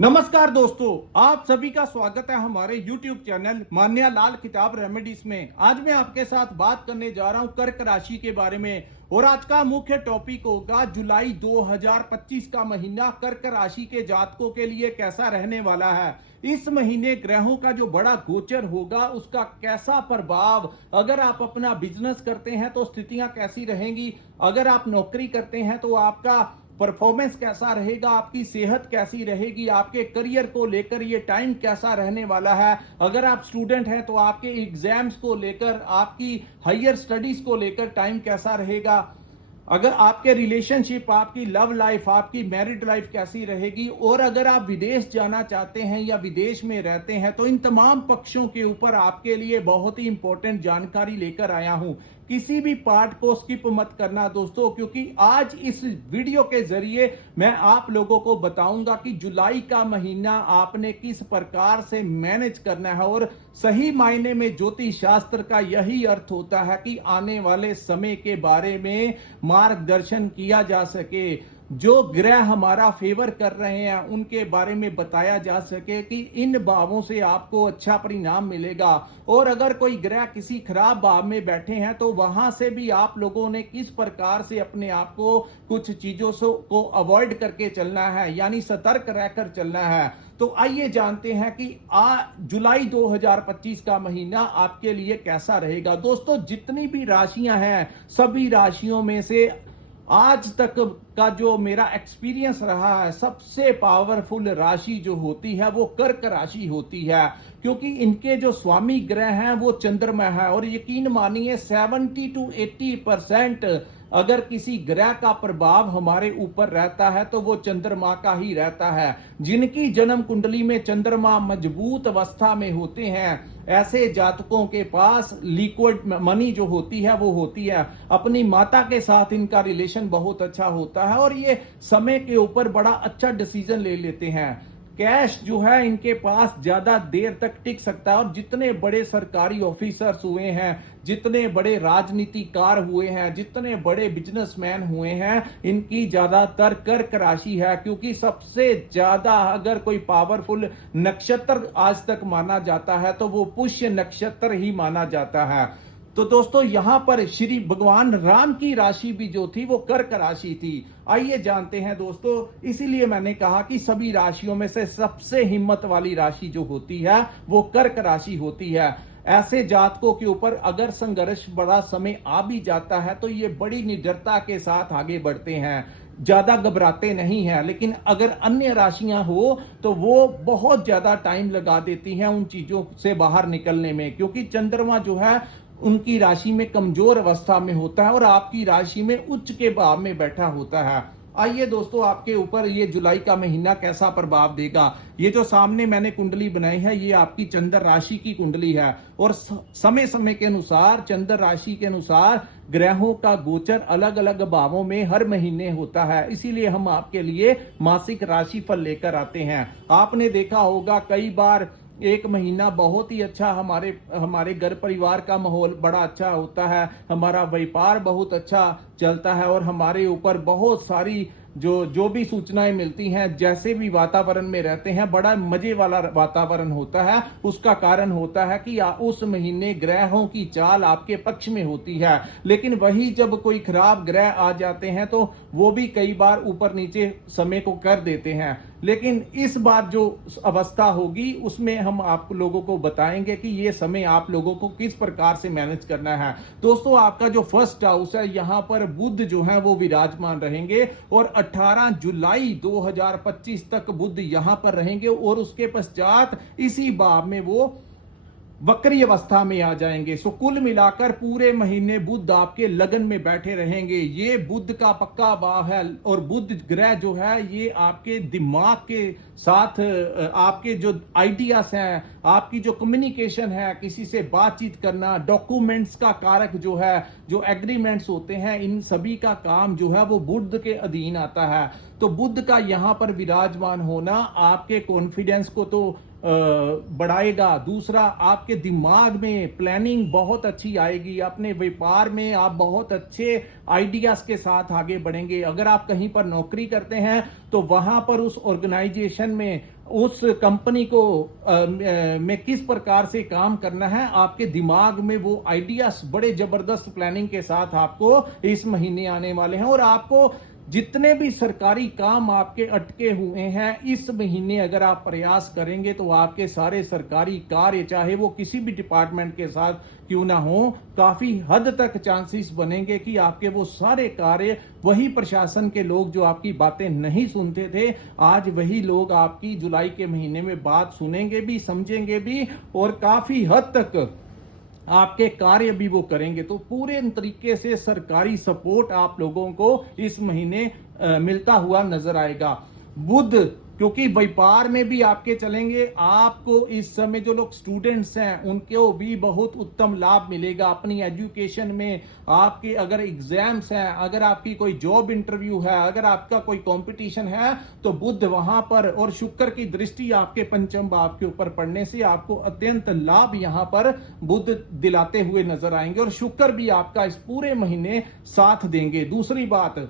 नमस्कार दोस्तों, आप सभी का स्वागत है हमारे YouTube चैनल मान्या लाल किताब रेमेडीज में। आज मैं आपके साथ बात करने जा रहा हूं कर्क राशि के बारे में और आज का मुख्य टॉपिक होगा जुलाई 2025 का महीना कर्क राशि के जातकों के लिए कैसा रहने वाला है। इस महीने ग्रहों का जो बड़ा गोचर होगा उसका कैसा प्रभाव, अगर आप अपना बिजनेस करते हैं तो स्थितियां कैसी रहेंगी, अगर आप नौकरी करते हैं तो आपका परफॉर्मेंस कैसा रहेगा, आपकी सेहत कैसी रहेगी, आपके करियर को लेकर ये टाइम कैसा रहने वाला है। अगर आप स्टूडेंट हैं तो आपके एग्जाम्स को लेकर, आपकी हायर स्टडीज को लेकर टाइम कैसा रहेगा। अगर आपके रिलेशनशिप, आपकी लव लाइफ, आपकी मैरिड लाइफ कैसी रहेगी। और अगर आप विदेश जाना चाहते हैं या विदेश में रहते हैं तो इन तमाम पक्षों के ऊपर आपके लिए बहुत ही इंपॉर्टेंट जानकारी लेकर आया हूं। किसी भी पार्ट को स्किप मत करना दोस्तों, क्योंकि आज इस वीडियो के जरिए मैं आप लोगों को बताऊंगा कि जुलाई का महीना आपने किस प्रकार से मैनेज करना है। और सही मायने में ज्योतिष शास्त्र का यही अर्थ होता है कि आने वाले समय के बारे में मार्गदर्शन किया जा सके, जो ग्रह हमारा फेवर कर रहे हैं उनके बारे में बताया जा सके कि इन भावों से आपको अच्छा परिणाम मिलेगा। और अगर कोई ग्रह किसी खराब भाव में बैठे हैं तो वहां से भी आप लोगों ने किस प्रकार से अपने आप को कुछ चीजों को अवॉइड करके चलना है, यानी सतर्क रहकर चलना है। तो आइए जानते हैं कि जुलाई 2025 का महीना आपके लिए कैसा रहेगा। दोस्तों, जितनी भी राशियां हैं सभी राशियों में से आज तक का जो मेरा एक्सपीरियंस रहा है, सबसे पावरफुल राशि जो होती है वो कर्क राशि होती है, क्योंकि इनके जो स्वामी ग्रह हैं वो चंद्रमा है। और यकीन मानिए 70 to 80% अगर किसी ग्रह का प्रभाव हमारे ऊपर रहता है तो वो चंद्रमा का ही रहता है। जिनकी जन्म कुंडली में चंद्रमा मजबूत अवस्था में होते हैं, ऐसे जातकों के पास लिक्विड मनी जो होती है वो होती है। अपनी माता के साथ इनका रिलेशन बहुत अच्छा होता है और ये समय के ऊपर बड़ा अच्छा डिसीजन ले लेते हैं। कैश जो है इनके पास ज्यादा देर तक टिक सकता है। और जितने बड़े सरकारी ऑफिसर्स हुए हैं, जितने बड़े राजनीतिकार हुए हैं, जितने बड़े बिजनेसमैन हुए हैं, इनकी ज्यादातर कर्क राशि है। क्योंकि सबसे ज्यादा अगर कोई पावरफुल नक्षत्र आज तक माना जाता है तो वो पुष्य नक्षत्र ही माना जाता है। तो दोस्तों, यहां पर श्री भगवान राम की राशि भी जो थी वो कर्क राशि थी। आइए जानते हैं दोस्तों, इसीलिए मैंने कहा कि सभी राशियों में से सबसे हिम्मत वाली राशि जो होती है वो कर्क राशि होती है। ऐसे जातकों के ऊपर अगर संघर्ष बड़ा समय आ भी जाता है तो ये बड़ी निडरता के साथ आगे बढ़ते हैं, ज्यादा घबराते नहीं हैं। लेकिन अगर अन्य राशियां हो तो वो बहुत ज्यादा टाइम लगा देती हैं उन चीजों से बाहर निकलने में, क्योंकि चंद्रमा जो है उनकी राशि में कमजोर अवस्था में होता है और आपकी राशि में उच्च के भाव में बैठा होता है। आइए दोस्तों, आपके ऊपर ये जुलाई का महीना कैसा प्रभाव देगा। ये जो सामने मैंने कुंडली बनाई है ये आपकी चंद्र राशि की कुंडली है और समय समय के अनुसार, चंद्र राशि के अनुसार ग्रहों का गोचर अलग अलग भावों में हर महीने होता है। इसीलिए हम आपके लिए मासिक राशिफल लेकर आते हैं। आपने देखा होगा कई बार एक महीना बहुत ही अच्छा, हमारे घर परिवार का माहौल बड़ा अच्छा होता है, हमारा व्यापार बहुत अच्छा चलता है और हमारे ऊपर बहुत सारी जो भी सूचनाएं मिलती हैं, जैसे भी वातावरण में रहते हैं बड़ा मजे वाला वातावरण होता है। उसका कारण होता है कि उस महीने ग्रहों की चाल आपके पक्ष में होती है। लेकिन वही जब कोई खराब ग्रह आ जाते हैं तो वो भी कई बार ऊपर नीचे समय को कर देते हैं। लेकिन इस बार जो अवस्था होगी उसमें हम आप लोगों को बताएंगे कि ये समय आप लोगों को किस प्रकार से मैनेज करना है। दोस्तों, आपका जो फर्स्ट हाउस है यहां पर बुध जो है वो विराजमान रहेंगे और 18 जुलाई 2025 तक बुध यहां पर रहेंगे और उसके पश्चात इसी भाव में वो वक्री अवस्था में आ जाएंगे। सो कुल मिलाकर पूरे महीने बुध आपके लगन में बैठे रहेंगे। ये बुध का पक्का भाव है और बुध ग्रह जो है ये आपके दिमाग के साथ, आपके जो आइडियाज हैं, आपकी जो कम्युनिकेशन है, किसी से बातचीत करना, डॉक्यूमेंट्स का कारक जो है, जो एग्रीमेंट्स होते हैं, इन सभी का काम जो है वो बुध के अधीन आता है। तो बुध का यहाँ पर विराजमान होना आपके कॉन्फिडेंस को तो बढ़ाएगा। दूसरा, आपके दिमाग में प्लानिंग बहुत अच्छी आएगी, अपने व्यापार में आप बहुत अच्छे आइडियाज के साथ आगे बढ़ेंगे। अगर आप कहीं पर नौकरी करते हैं तो वहां पर उस ऑर्गेनाइजेशन में, उस कंपनी को में किस प्रकार से काम करना है, आपके दिमाग में वो आइडियाज बड़े जबरदस्त प्लानिंग के साथ आपको इस महीने आने वाले हैं। और आपको जितने भी सरकारी काम आपके अटके हुए हैं, इस महीने अगर आप प्रयास करेंगे तो आपके सारे सरकारी कार्य, चाहे वो किसी भी डिपार्टमेंट के साथ क्यों ना हो, काफी हद तक चांसेस बनेंगे कि आपके वो सारे कार्य, वही प्रशासन के लोग जो आपकी बातें नहीं सुनते थे, आज वही लोग आपकी जुलाई के महीने में बात सुनेंगे भी, समझेंगे भी और काफी हद तक आपके कार्य भी वो करेंगे। तो पूरे तरीके से सरकारी सपोर्ट आप लोगों को इस महीने मिलता हुआ नजर आएगा। बुध क्योंकि व्यापार में भी आपके चलेंगे, आपको इस समय जो लोग स्टूडेंट्स हैं उनको भी बहुत उत्तम लाभ मिलेगा अपनी एजुकेशन में। आपके अगर एग्जाम्स हैं, अगर आपकी कोई जॉब इंटरव्यू है, अगर आपका कोई कंपटीशन है, तो बुध वहां पर और शुक्र की दृष्टि आपके पंचम भाव के ऊपर पड़ने से आपको अत्यंत लाभ यहां पर बुध दिलाते हुए नजर आएंगे और शुक्र भी आपका इस पूरे महीने साथ देंगे। दूसरी बात,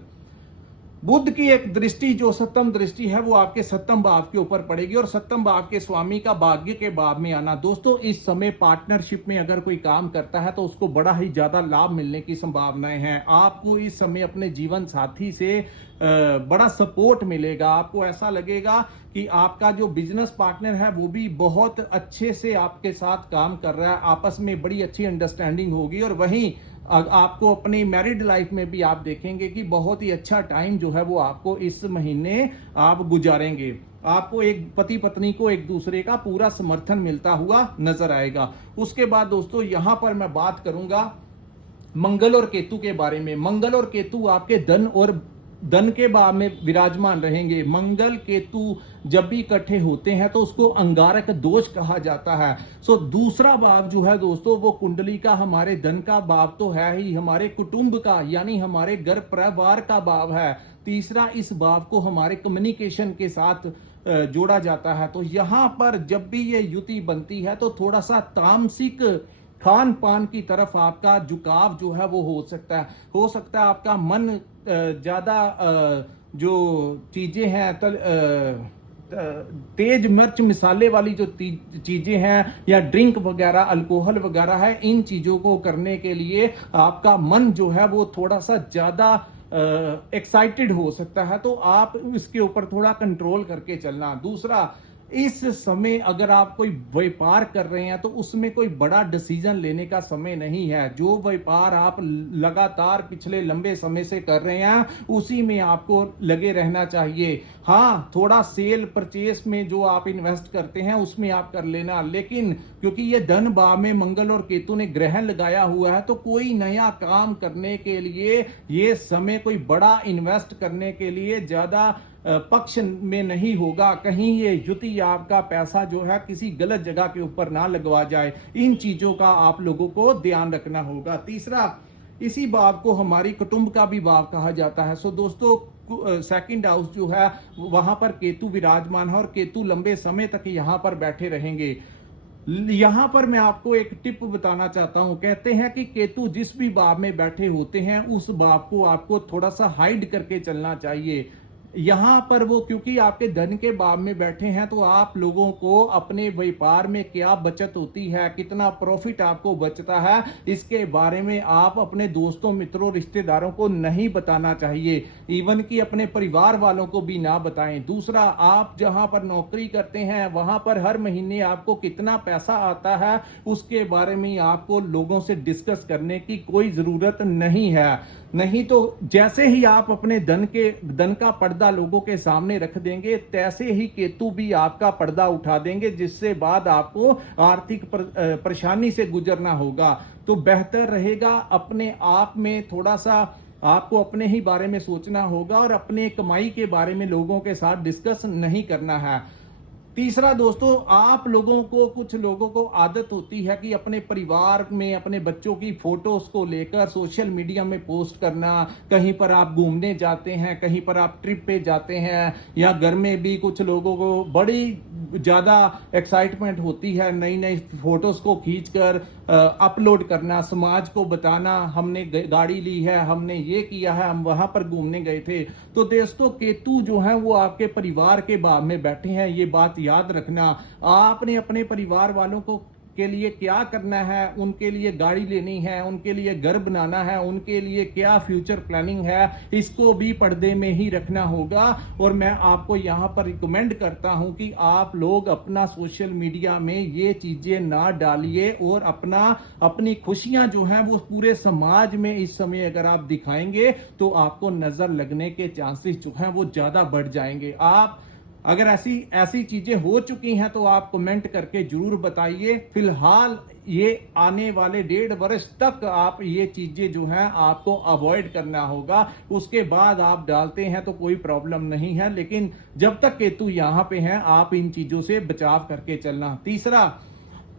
बुध की एक दृष्टि जो सप्तम दृष्टि है वो आपके सप्तम भाव के ऊपर पड़ेगी और सप्तम भाव के स्वामी का भाग्य के भाव में आना। दोस्तों, इस समय पार्टनरशिप में अगर कोई काम करता है तो उसको बड़ा ही ज्यादा लाभ मिलने की संभावनाएं हैं। आपको इस समय अपने जीवन साथी से बड़ा सपोर्ट मिलेगा। आपको ऐसा लगेगा कि आपका जो बिजनेस पार्टनर है वो भी बहुत अच्छे से आपके साथ काम कर रहा है, आपस में बड़ी अच्छी अंडरस्टैंडिंग होगी। और वहीं आपको अपनी मैरिड लाइफ में भी आप देखेंगे कि बहुत ही अच्छा टाइम जो है वो आपको इस महीने आप गुजारेंगे। आपको एक पति पत्नी को एक दूसरे का पूरा समर्थन मिलता हुआ नजर आएगा। उसके बाद दोस्तों यहां पर मैं बात करूंगा मंगल और केतु के बारे में। मंगल और केतु आपके धन के भाव में विराजमान रहेंगे। मंगल केतु जब भी इकट्ठे होते हैं तो उसको अंगारक दोष कहा जाता है। सो दूसरा भाव जो है दोस्तों वो कुंडली का हमारे धन का भाव तो है ही, हमारे कुटुंब का यानी हमारे घर परिवार का भाव है। तीसरा, इस भाव को हमारे कम्युनिकेशन के साथ जोड़ा जाता है। तो यहां पर जब भी ये युति बनती है तो थोड़ा सा तामसिक खान पान की तरफ आपका झुकाव जो है वो हो सकता है आपका मन ज्यादा जो चीजें हैं तेज मिर्च मिसाले वाली जो चीजें हैं या ड्रिंक वगैरह, अल्कोहल वगैरह है, इन चीजों को करने के लिए आपका मन जो है वो थोड़ा सा ज्यादा एक्साइटेड हो सकता है। तो आप इसके ऊपर थोड़ा कंट्रोल करके चलना। दूसरा, इस समय अगर आप कोई व्यापार कर रहे हैं तो उसमें कोई बड़ा डिसीजन लेने का समय नहीं है। जो व्यापार आप लगातार पिछले लंबे समय से कर रहे हैं उसी में आपको लगे रहना चाहिए। हाँ, थोड़ा सेल परचेस में जो आप इन्वेस्ट करते हैं उसमें आप कर लेना, लेकिन क्योंकि ये धन भाव में मंगल और केतु ने ग्रहण लगाया हुआ है तो कोई नया काम करने के लिए ये समय कोई बड़ा इन्वेस्ट करने के लिए ज्यादा पक्ष में नहीं होगा। कहीं ये युति आपका पैसा जो है किसी गलत जगह के ऊपर ना लगवा जाए, इन चीजों का आप लोगों को ध्यान रखना होगा। तीसरा, इसी भाव को हमारी कुटुंब का भी भाव कहा जाता है। सो दोस्तों, सेकंड हाउस जो है वहां पर केतु विराजमान है और केतु लंबे समय तक यहां पर बैठे रहेंगे। यहां पर मैं आपको एक टिप बताना चाहता हूं। कहते हैं कि केतु जिस भी भाव में बैठे होते हैं उस भाव को आपको थोड़ा सा हाइड करके चलना चाहिए। यहां पर वो क्योंकि आपके धन के भाव में बैठे हैं तो आप लोगों को अपने व्यापार में क्या बचत होती है, कितना प्रॉफिट आपको बचता है, इसके बारे में आप अपने दोस्तों, मित्रों, रिश्तेदारों को नहीं बताना चाहिए। इवन कि अपने परिवार वालों को भी ना बताएं। दूसरा, आप जहां पर नौकरी करते हैं वहां पर हर महीने आपको कितना पैसा आता है उसके बारे में आपको लोगों से डिस्कस करने की कोई जरूरत नहीं है। नहीं तो जैसे ही आप अपने धन का पर्दा लोगों के सामने रख देंगे तैसे ही केतु भी आपका पर्दा उठा देंगे, जिससे बाद आपको आर्थिक परेशानी से गुजरना होगा। तो बेहतर रहेगा अपने आप में थोड़ा सा आपको अपने ही बारे में सोचना होगा और अपने कमाई के बारे में लोगों के साथ डिस्कस नहीं करना है। तीसरा दोस्तों, आप लोगों को, कुछ लोगों को आदत होती है कि अपने परिवार में अपने बच्चों की फोटोज को लेकर सोशल मीडिया में पोस्ट करना। कहीं पर आप घूमने जाते हैं, कहीं पर आप ट्रिप पे जाते हैं, या घर में भी कुछ लोगों को बड़ी ज्यादा एक्साइटमेंट होती है नई नई फोटोज को खींचकर अपलोड करना, समाज को बताना हमने गाड़ी ली है, हमने ये किया है, हम वहां पर घूमने गए थे। तो दोस्तों, केतु जो है वो आपके परिवार के भाव में बैठे हैं, ये बात याद रखना। आपने अपने परिवार वालों को के लिए क्या करना है, उनके लिए गाड़ी लेनी है, उनके लिए घर बनाना है, उनके लिए क्या फ्यूचर प्लानिंग है, इसको भी पर्दे में ही रखना होगा। और मैं आपको यहां पर रिकमेंड करता हूं कि आप लोग अपना सोशल मीडिया में ये चीजें ना डालिए, और अपनी खुशियां जो हैं वो पूरे समाज में इस समय अगर आप दिखाएंगे तो आपको नजर लगने के चांसेस जो हैं वो ज्यादा बढ़ जाएंगे। आप अगर ऐसी चीजें हो चुकी हैं तो आप कमेंट करके जरूर बताइए। फिलहाल ये आने वाले 1.5 वर्ष तक आप ये चीजें जो हैं आपको अवॉइड करना होगा। उसके बाद आप डालते हैं तो कोई प्रॉब्लम नहीं है, लेकिन जब तक केतु यहां पे हैं आप इन चीजों से बचाव करके चलना। तीसरा,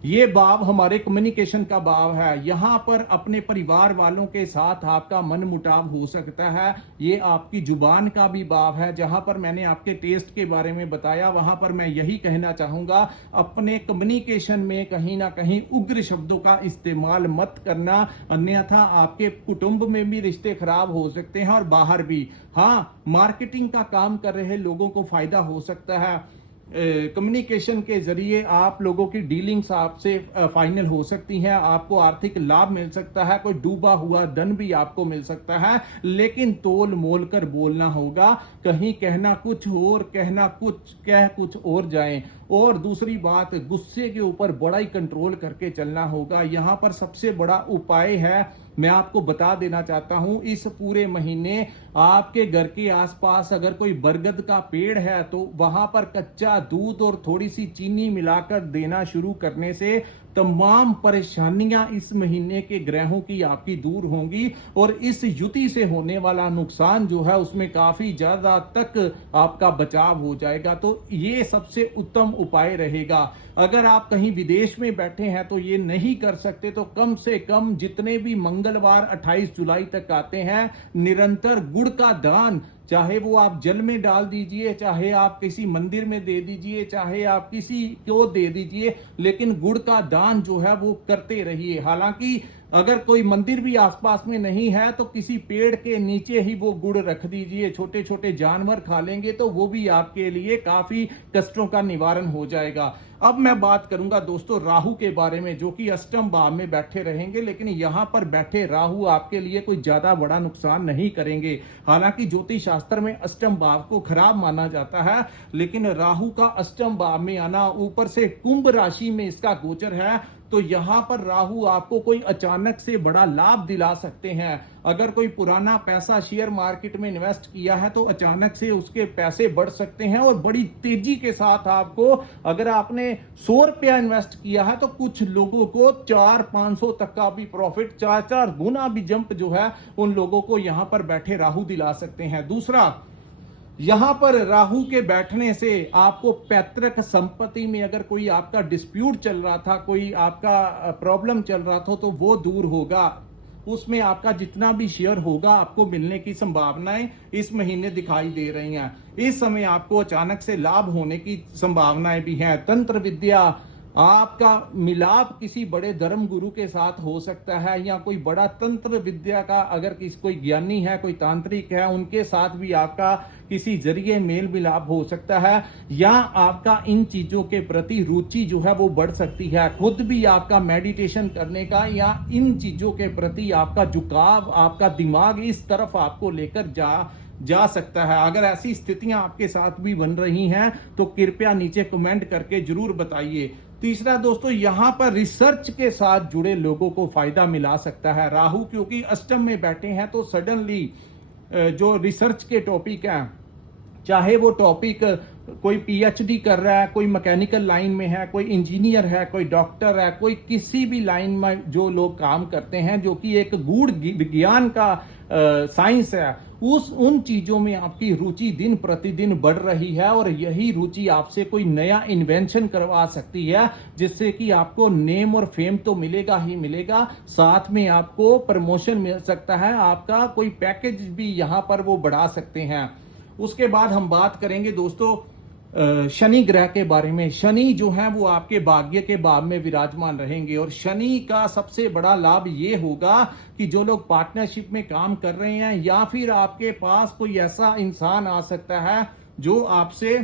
ये भाव हमारे कम्युनिकेशन का भाव है। यहां पर अपने परिवार वालों के साथ आपका मन मुटाव हो सकता है। ये आपकी जुबान का भी भाव है। जहां पर मैंने आपके टेस्ट के बारे में बताया, वहां पर मैं यही कहना चाहूंगा, अपने कम्युनिकेशन में कहीं ना कहीं उग्र शब्दों का इस्तेमाल मत करना, अन्यथा आपके कुटुंब में भी रिश्ते खराब हो सकते हैं और बाहर भी। हाँ, मार्केटिंग का काम कर रहे लोगों को फायदा हो सकता है। कम्युनिकेशन के जरिए आप लोगों की डीलिंग्स आपसे फाइनल हो सकती हैं, आपको आर्थिक लाभ मिल सकता है, कोई डूबा हुआ धन भी आपको मिल सकता है, लेकिन तोल मोल कर बोलना होगा। कहीं कहना कुछ और कह कुछ और जाएं। और दूसरी बात, गुस्से के ऊपर बड़ा ही कंट्रोल करके चलना होगा। यहां पर सबसे बड़ा उपाय है, मैं आपको बता देना चाहता हूं, इस पूरे महीने आपके घर के आसपास अगर कोई बरगद का पेड़ है तो वहां पर कच्चा दूध और थोड़ी सी चीनी मिलाकर देना शुरू करने से तमाम परेशानियां इस महीने के ग्रहों की आपकी दूर होंगी, और इस युति से होने वाला नुकसान जो है उसमें काफी ज्यादा तक आपका बचाव हो जाएगा। तो ये सबसे उत्तम उपाय रहेगा। अगर आप कहीं विदेश में बैठे हैं तो ये नहीं कर सकते तो कम से कम जितने भी मंगलवार 28 जुलाई तक आते हैं, निरंतर गुड़ का दान, चाहे वो आप जल में डाल दीजिए, चाहे आप किसी मंदिर में दे दीजिए, चाहे आप किसी को दे दीजिए, लेकिन गुड़ का दान जो है वो करते रहिए। हालांकि अगर कोई मंदिर भी आसपास में नहीं है तो किसी पेड़ के नीचे ही वो गुड़ रख दीजिए। छोटे छोटे जानवर खा लेंगे तो वो भी आपके लिए काफी कष्टों का निवारण हो जाएगा। अब मैं बात करूंगा दोस्तों राहु के बारे में, जो कि अष्टम भाव में बैठे रहेंगे, लेकिन यहां पर बैठे राहु आपके लिए कोई ज्यादा बड़ा नुकसान नहीं करेंगे। हालांकि ज्योतिष शास्त्र में अष्टम भाव को खराब माना जाता है, लेकिन राहु का अष्टम भाव में आना, ऊपर से कुंभ राशि में इसका गोचर है, तो यहां पर राहु आपको कोई अचानक से बड़ा लाभ दिला सकते हैं। अगर कोई पुराना पैसा शेयर मार्केट में इन्वेस्ट किया है तो अचानक से उसके पैसे बढ़ सकते हैं, और बड़ी तेजी के साथ आपको, अगर आपने 100 रुपया इन्वेस्ट किया है तो कुछ लोगों को 400-500 तक का भी प्रॉफिट, 4 गुना भी जंप जो है उन लोगों को यहां पर बैठे राहु दिला सकते हैं। दूसरा, यहां पर राहु के बैठने से आपको पैतृक संपत्ति में अगर कोई आपका डिस्प्यूट चल रहा था, कोई आपका प्रॉब्लम चल रहा था, तो वो दूर होगा। उसमें आपका जितना भी शेयर होगा आपको मिलने की संभावनाएं इस महीने दिखाई दे रही हैं। इस समय आपको अचानक से लाभ होने की संभावनाएं भी हैं। तंत्र विद्या, आपका मिलाप किसी बड़े धर्म गुरु के साथ हो सकता है, या कोई बड़ा तंत्र विद्या का अगर कोई ज्ञानी है, कोई तांत्रिक है, उनके साथ भी आपका किसी जरिए मेल मिलाप हो सकता है, या आपका इन चीजों के प्रति रुचि जो है वो बढ़ सकती है। खुद भी आपका मेडिटेशन करने का या इन चीजों के प्रति आपका झुकाव, आपका दिमाग इस तरफ आपको लेकर जा सकता है। अगर ऐसी स्थितियां आपके साथ भी बन रही हैं तो कृपया नीचे कमेंट करके जरूर बताइए। तीसरा दोस्तों, यहां पर रिसर्च के साथ जुड़े लोगों को फायदा मिला सकता है। राहु क्योंकि अष्टम में बैठे हैं तो सडनली जो रिसर्च के टॉपिक हैं, चाहे वो टॉपिक कोई पीएचडी कर रहा है, कोई मैकेनिकल लाइन में है, कोई इंजीनियर है, कोई डॉक्टर है, कोई किसी भी लाइन में जो लोग काम करते हैं, जो कि एक गूढ़ विज्ञान का साइंस है, उन चीजों में आपकी रुचि दिन प्रतिदिन बढ़ रही है और यही रुचि आपसे कोई नया इन्वेंशन करवा सकती है, जिससे कि आपको नेम और फेम तो मिलेगा ही मिलेगा, साथ में आपको प्रमोशन मिल सकता है, आपका कोई पैकेज भी यहां पर वो बढ़ा सकते हैं। उसके बाद हम बात करेंगे दोस्तों शनि ग्रह के बारे में। शनि जो है वो आपके भाग्य के भाव में विराजमान रहेंगे और शनि का सबसे बड़ा लाभ ये होगा कि जो लोग पार्टनरशिप में काम कर रहे हैं या फिर आपके पास कोई ऐसा इंसान आ सकता है जो आपसे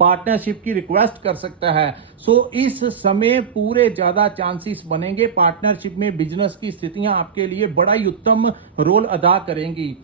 पार्टनरशिप की रिक्वेस्ट कर सकता है। सो इस समय पूरे ज्यादा चांसेस बनेंगे, पार्टनरशिप में बिजनेस की स्थितियां आपके लिए बड़ा ही उत्तम रोल अदा करेंगी।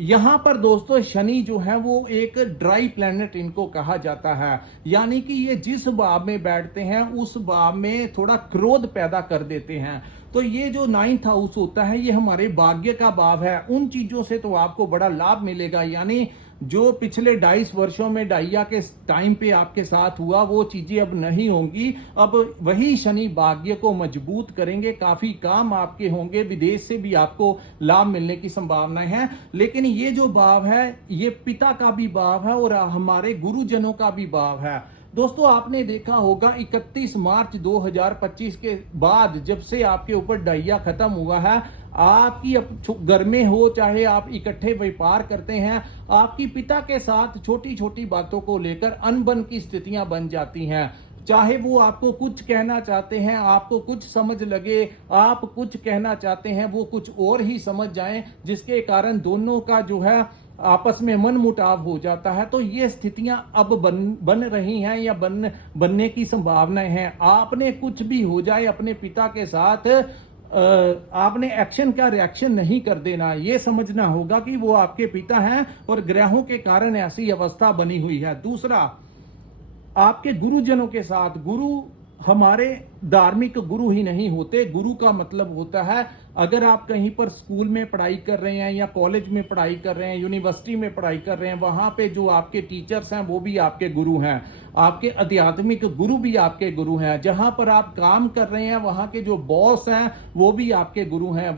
यहां पर दोस्तों शनि जो है वो एक ड्राई प्लैनेट इनको कहा जाता है, यानी कि ये जिस भाव में बैठते हैं उस भाव में थोड़ा क्रोध पैदा कर देते हैं। तो ये जो 9th हाउस होता है ये हमारे भाग्य का भाव है, उन चीजों से तो आपको बड़ा लाभ मिलेगा, यानी जो पिछले 22 वर्षों में डाइया के टाइम पे आपके साथ हुआ वो चीजें अब नहीं होंगी। अब वही शनि भाग्य को मजबूत करेंगे, काफी काम आपके होंगे, विदेश से भी आपको लाभ मिलने की संभावनाएं हैं। लेकिन ये जो भाव है ये पिता का भी भाव है और हमारे गुरुजनों का भी भाव है। दोस्तों आपने देखा होगा 31 मार्च 2025 के बाद जब से आपके ऊपर डाइया खत्म हुआ है, आपकी घर में हो चाहे आप इकट्ठे व्यापार करते हैं, आपकी पिता के साथ छोटी छोटी बातों को लेकर अनबन की स्थितियां बन जाती हैं। चाहे वो आपको कुछ कहना चाहते हैं, आपको कुछ समझ लगे, आप कुछ कहना चाहते हैं वो कुछ और ही समझ जाएं, जिसके कारण दोनों का जो है आपस में मनमुटाव हो जाता है। तो ये स्थितियां अब बन रही हैं या बनने की संभावनाएं हैं। आपने कुछ भी हो जाए अपने पिता के साथ, आपने एक्शन का रिएक्शन नहीं कर देना, यह समझना होगा कि वो आपके पिता हैं और ग्रहों के कारण ऐसी अवस्था बनी हुई है। दूसरा, आपके गुरुजनों के साथ, गुरु हमारे धार्मिक गुरु ही नहीं होते, गुरु का मतलब होता है अगर आप कहीं पर स्कूल में पढ़ाई कर रहे हैं या कॉलेज में पढ़ाई कर रहे हैं, यूनिवर्सिटी में पढ़ाई कर रहे हैं, वहां पे जो आपके टीचर्स हैं वो भी आपके गुरु हैं, आपके आध्यात्मिक गुरु भी आपके गुरु हैं। जहां पर आप काम कर रहे हैं वहां के जो बॉस हैं वो भी आपके गुरु हैं,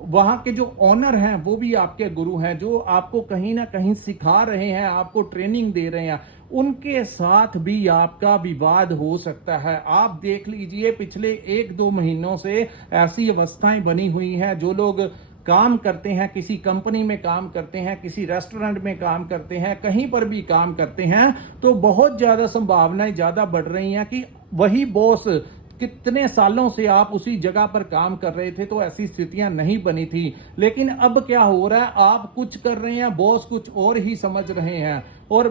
वहां के जो ऑनर हैं वो भी आपके गुरु हैं, जो आपको कहीं ना कहीं सिखा रहे हैं, आपको ट्रेनिंग दे रहे हैं, उनके साथ भी आपका विवाद हो सकता है। आप देख लीजिए पिछले 1-2 महीनों से ऐसी अवस्थाएं बनी हुई हैं, जो लोग काम करते हैं, किसी कंपनी में काम करते हैं, किसी रेस्टोरेंट में काम करते हैं, कहीं पर भी काम करते हैं, तो बहुत ज्यादा संभावनाएं ज्यादा बढ़ रही हैं कि वही बॉस, कितने सालों से आप उसी जगह पर काम कर रहे थे तो ऐसी स्थितियां नहीं बनी थी, लेकिन अब क्या हो रहा है, आप कुछ कर रहे हैं, बॉस कुछ और ही समझ रहे हैं और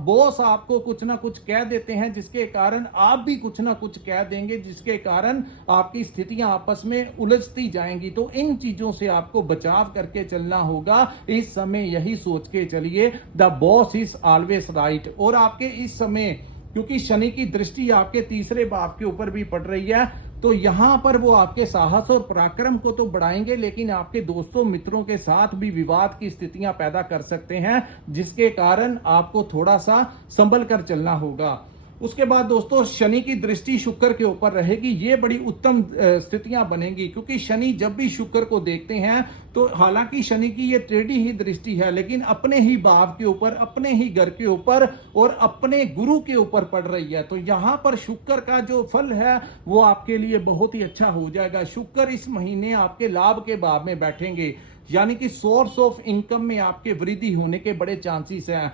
बॉस आपको कुछ ना कुछ कह देते हैं, जिसके कारण आप भी कुछ ना कुछ कह देंगे, जिसके कारण आपकी स्थितियां आपस में उलझती जाएंगी। तो इन चीजों से आपको बचाव करके चलना होगा। इस समय यही सोच के चलिए, the boss is always right. और आपके इस समय क्योंकि शनि की दृष्टि आपके तीसरे भाव के ऊपर भी पड़ रही है, तो यहां पर वो आपके साहस और पराक्रम को तो बढ़ाएंगे, लेकिन आपके दोस्तों मित्रों के साथ भी विवाद की स्थितियां पैदा कर सकते हैं, जिसके कारण आपको थोड़ा सा संभल कर चलना होगा। उसके बाद दोस्तों शनि की दृष्टि शुक्र के ऊपर रहेगी, ये बड़ी उत्तम स्थितियां बनेंगी, क्योंकि शनि जब भी शुक्र को देखते हैं तो हालांकि शनि की ये टेढ़ी ही दृष्टि है, लेकिन अपने ही भाव के ऊपर, अपने ही घर के ऊपर और अपने गुरु के ऊपर पड़ रही है। तो यहां पर शुक्र का जो फल है वो आपके लिए बहुत ही अच्छा हो जाएगा। शुक्र इस महीने आपके लाभ के भाव में बैठेंगे, यानी कि सोर्स ऑफ इनकम में आपके वृद्धि होने के बड़े चांसेस हैं।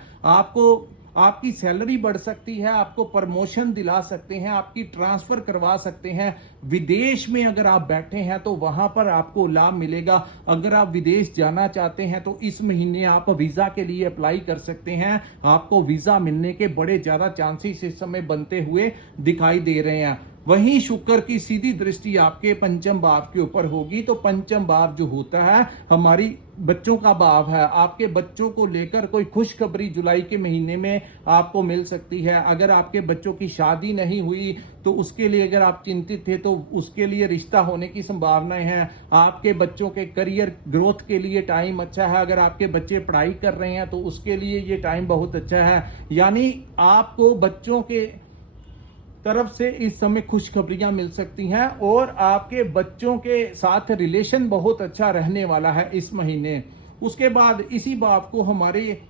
आपकी सैलरी बढ़ सकती है, आपको प्रमोशन दिला सकते हैं, आपकी ट्रांसफर करवा सकते हैं। विदेश में अगर आप बैठे हैं तो वहां पर आपको लाभ मिलेगा। अगर आप विदेश जाना चाहते हैं तो इस महीने आप वीजा के लिए अप्लाई कर सकते हैं, आपको वीजा मिलने के बड़े ज्यादा चांसेस इस समय बनते हुए दिखाई दे रहे हैं। वहीं शुक्र की सीधी दृष्टि आपके पंचम भाव के ऊपर होगी, तो पंचम भाव जो होता है हमारी बच्चों का भाव है। आपके बच्चों को लेकर कोई खुशखबरी जुलाई के महीने में आपको मिल सकती है। अगर आपके बच्चों की शादी नहीं हुई तो उसके लिए अगर आप चिंतित थे तो उसके लिए रिश्ता होने की संभावनाएं हैं। आपके बच्चों के करियर ग्रोथ के लिए टाइम अच्छा है। अगर आपके बच्चे पढ़ाई कर रहे हैं तो उसके लिए ये टाइम बहुत अच्छा है। यानी आपको बच्चों के तरफ से इस समय खुशखबरियां मिल सकती हैं और आपके बच्चों के साथ रिलेशन बहुत अच्छा रहने वाला है इस महीने। उसके बाद इसी भाव को हमारे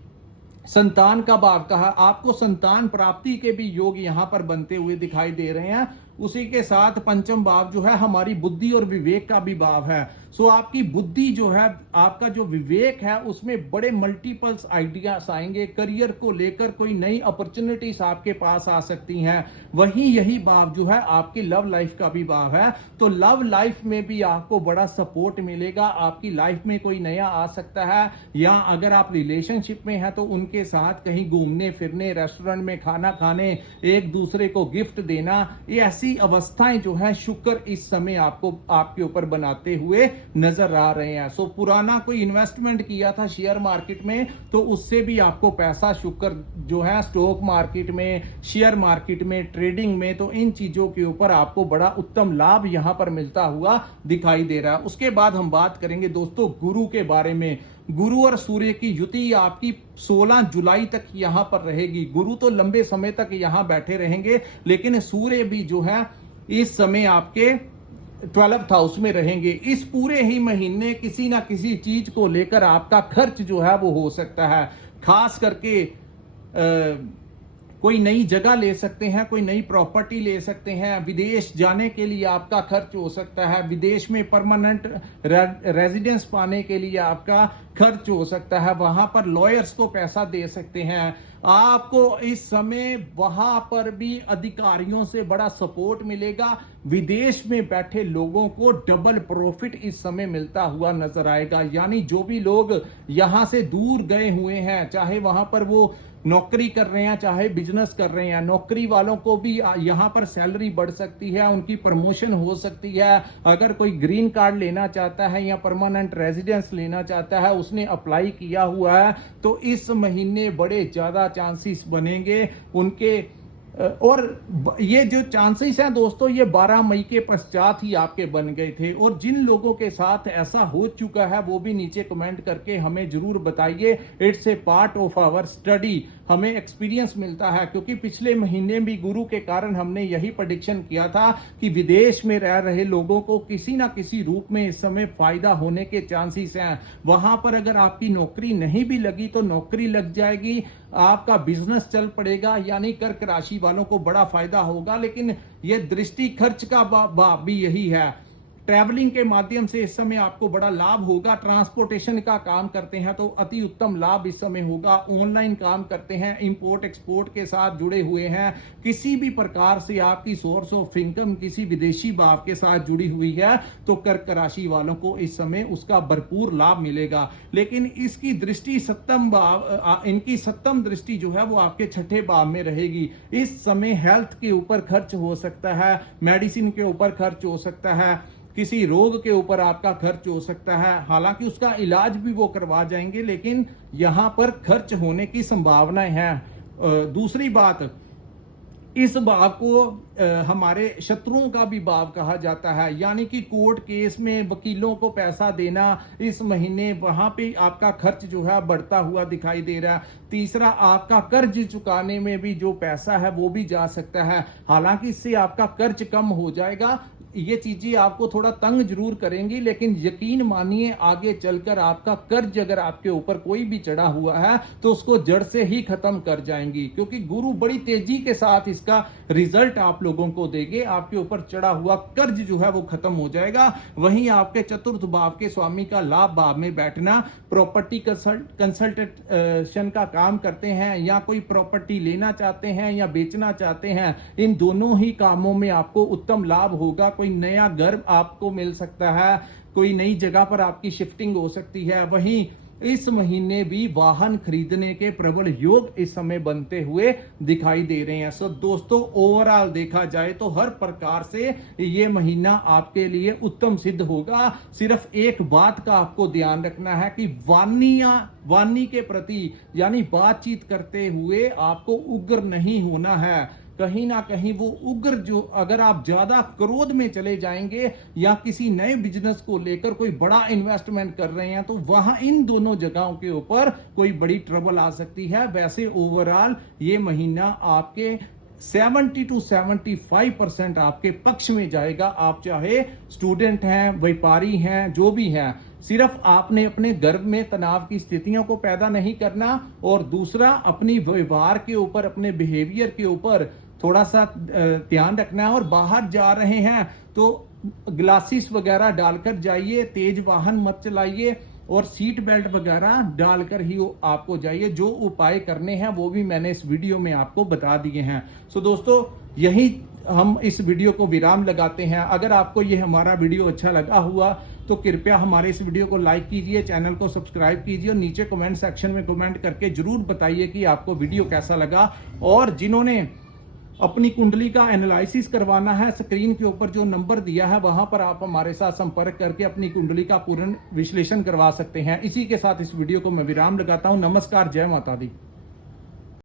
संतान का भाव कहा, आपको संतान प्राप्ति के भी योग यहां पर बनते हुए दिखाई दे रहे हैं। उसी के साथ पंचम भाव जो है हमारी बुद्धि और विवेक का भी भाव है। सो आपकी बुद्धि जो है, आपका जो विवेक है, उसमें बड़े मल्टीपल्स आइडियाज आएंगे। करियर को लेकर कोई नई अपॉर्चुनिटीज आपके पास आ सकती हैं। वहीं यही भाव जो है आपकी लव लाइफ का भी भाव है। तो लव लाइफ में भी आपको बड़ा सपोर्ट मिलेगा। आपकी लाइफ में कोई नया आ सकता है, या अगर आप रिलेशनशिप में हैं तो उनके साथ कहीं घूमने फिरने, रेस्टोरेंट में खाना खाने, एक दूसरे को गिफ्ट देना, ये ऐसी अवस्थाएं जो है शुक्र इस समय आपको आपके ऊपर बनाते हुए नजर आ रहे हैं। सो पुराना कोई इन्वेस्टमेंट किया था शेयर मार्केट में, तो उससे भी आपको पैसा शुक्र जो है स्टॉक मार्केट में, शेयर मार्केट में, ट्रेडिंग में, तो इन चीजों के ऊपर आपको बड़ा उत्तम लाभ यहां पर मिलता हुआ दिखाई दे रहा है। उसके बाद हम बात करेंगे दोस्तों गुरु के बारे में। गुरु और सूर्य की युति आपकी 16 जुलाई तक यहां पर रहेगी। गुरु तो लंबे समय तक यहां बैठे रहेंगे, लेकिन सूर्य भी जो है इस समय आपके 12th हाउस में रहेंगे। इस पूरे ही महीने किसी ना किसी चीज को लेकर आपका खर्च जो है वो हो सकता है। खास करके कोई नई जगह ले सकते हैं, कोई नई प्रॉपर्टी ले सकते हैं, विदेश जाने के लिए आपका खर्च हो सकता है, विदेश में परमानेंट रेजिडेंस पाने के लिए आपका खर्च हो सकता है, वहां पर लॉयर्स को पैसा दे सकते हैं। आपको इस समय वहां पर भी अधिकारियों से बड़ा सपोर्ट मिलेगा। विदेश में बैठे लोगों को डबल प्रॉफिट इस समय मिलता हुआ नजर आएगा। यानी जो भी लोग यहां से दूर गए हुए हैं, चाहे वहां पर वो नौकरी कर रहे हैं, चाहे बिजनेस कर रहे हैं, नौकरी वालों को भी यहां पर सैलरी बढ़ सकती है, उनकी प्रमोशन हो सकती है। अगर कोई ग्रीन कार्ड लेना चाहता है या परमानेंट रेजिडेंस लेना चाहता है, उसने अप्लाई किया हुआ है, तो इस महीने बड़े ज्यादा चांसेस बनेंगे उनके। और ये जो चांसेस हैं दोस्तों, ये 12 मई के पश्चात ही आपके बन गए थे। और जिन लोगों के साथ ऐसा हो चुका है वो भी नीचे कमेंट करके हमें जरूर बताइए। It's a part of our study, हमें एक्सपीरियंस मिलता है, क्योंकि पिछले महीने भी गुरु के कारण हमने यही प्रेडिक्शन किया था कि विदेश में रह रहे लोगों को किसी ना किसी रूप में इस समय फायदा होने के चांसेस हैं। वहां पर अगर आपकी नौकरी नहीं भी लगी तो नौकरी लग जाएगी, आपका बिजनेस चल पड़ेगा, यानी कर्क राशि वालों को बड़ा फायदा होगा। लेकिन यह दृष्टि खर्च का भाव भी यही है। ट्रैवलिंग के माध्यम से इस समय आपको बड़ा लाभ होगा। ट्रांसपोर्टेशन का काम करते हैं तो अति उत्तम लाभ इस समय होगा। ऑनलाइन काम करते हैं, इंपोर्ट एक्सपोर्ट के साथ जुड़े हुए हैं, किसी भी प्रकार से आपकी सोर्स ऑफ इनकम किसी विदेशी भाव के साथ जुड़ी हुई है, तो कर्क राशि वालों को इस समय उसका भरपूर लाभ मिलेगा। लेकिन इसकी दृष्टि सप्तम भाव, इनकी सप्तम दृष्टि जो है वो आपके छठे भाव में रहेगी। इस समय हेल्थ के ऊपर खर्च हो सकता है, मेडिसिन के ऊपर खर्च हो सकता है, किसी रोग के ऊपर आपका खर्च हो सकता है। हालांकि उसका इलाज भी वो करवा जाएंगे, लेकिन यहां पर खर्च होने की संभावनाएं हैं। दूसरी बात, इस भाव को हमारे शत्रुओं का भी भाव कहा जाता है, यानी कि कोर्ट केस में वकीलों को पैसा देना इस महीने, वहां पे आपका खर्च जो है बढ़ता हुआ दिखाई दे रहा है। तीसरा, आपका कर्ज चुकाने में भी जो पैसा है वो भी जा सकता है। हालांकि इससे आपका कर्ज कम हो जाएगा, ये चीजें आपको थोड़ा तंग जरूर करेंगी, लेकिन यकीन मानिए आगे चलकर आपका कर्ज अगर आपके ऊपर कोई भी चढ़ा हुआ है तो उसको जड़ से ही खत्म कर जाएंगी, क्योंकि गुरु बड़ी तेजी के साथ इसका रिजल्ट आप लोगों को देंगे। आपके ऊपर चढ़ा हुआ कर्ज जो है वो खत्म हो जाएगा। वहीं आपके चतुर्थ भाव के स्वामी का लाभ भाव में बैठना, प्रॉपर्टी कंसल्टेशन का काम करते हैं या कोई प्रॉपर्टी लेना चाहते हैं या बेचना चाहते हैं, इन दोनों ही कामों में आपको उत्तम लाभ होगा। कोई नया घर आपको मिल सकता है, कोई नई जगह पर आपकी शिफ्टिंग हो सकती है। वहीं इस महीने भी वाहन खरीदने के प्रबल योग इस समय बनते हुए दिखाई दे रहे हैं। सो दोस्तों, ओवरऑल देखा जाए तो हर प्रकार से ये महीना आपके लिए उत्तम सिद्ध होगा। सिर्फ एक बात का आपको ध्यान रखना है कि वाणी के प्रति यानी बातचीत करते हुए आपको उग्र नहीं होना है। कहीं ना कहीं वो उग्र जो, अगर आप ज्यादा क्रोध में चले जाएंगे या किसी नए बिजनेस को लेकर कोई बड़ा इन्वेस्टमेंट कर रहे हैं, तो वहां इन दोनों जगहों के ऊपर कोई बड़ी ट्रबल आ सकती है। वैसे ओवरऑल ये महीना आपके 70 to 75% आपके पक्ष में जाएगा। आप चाहे स्टूडेंट हैं, व्यापारी हैं, जो भी हैं, सिर्फ आपने अपने घर में तनाव की स्थितियों को पैदा नहीं करना, और दूसरा अपनी व्यवहार के ऊपर, अपने बिहेवियर के ऊपर थोड़ा सा ध्यान रखना है। और बाहर जा रहे हैं तो ग्लासेस वगैरह डालकर जाइए, तेज वाहन मत चलाइए, और सीट बेल्ट वगैरह डालकर ही आपको जाइए। जो उपाय करने हैं वो भी मैंने इस वीडियो में आपको बता दिए हैं। सो दोस्तों, यही हम इस वीडियो को विराम लगाते हैं। अगर आपको ये हमारा वीडियो अच्छा लगा हुआ तो कृपया हमारे इस वीडियो को लाइक कीजिए, चैनल को सब्सक्राइब कीजिए, और नीचे कमेंट सेक्शन में कमेंट करके जरूर बताइए कि आपको वीडियो कैसा लगा। और जिन्होंने अपनी कुंडली का एनालिसिस करवाना है, स्क्रीन के ऊपर जो नंबर दिया है वहां पर आप हमारे साथ संपर्क करके अपनी कुंडली का पूर्ण विश्लेषण करवा सकते हैं। इसी के साथ इस वीडियो को मैं विराम लगाता हूं। नमस्कार, जय माता दी।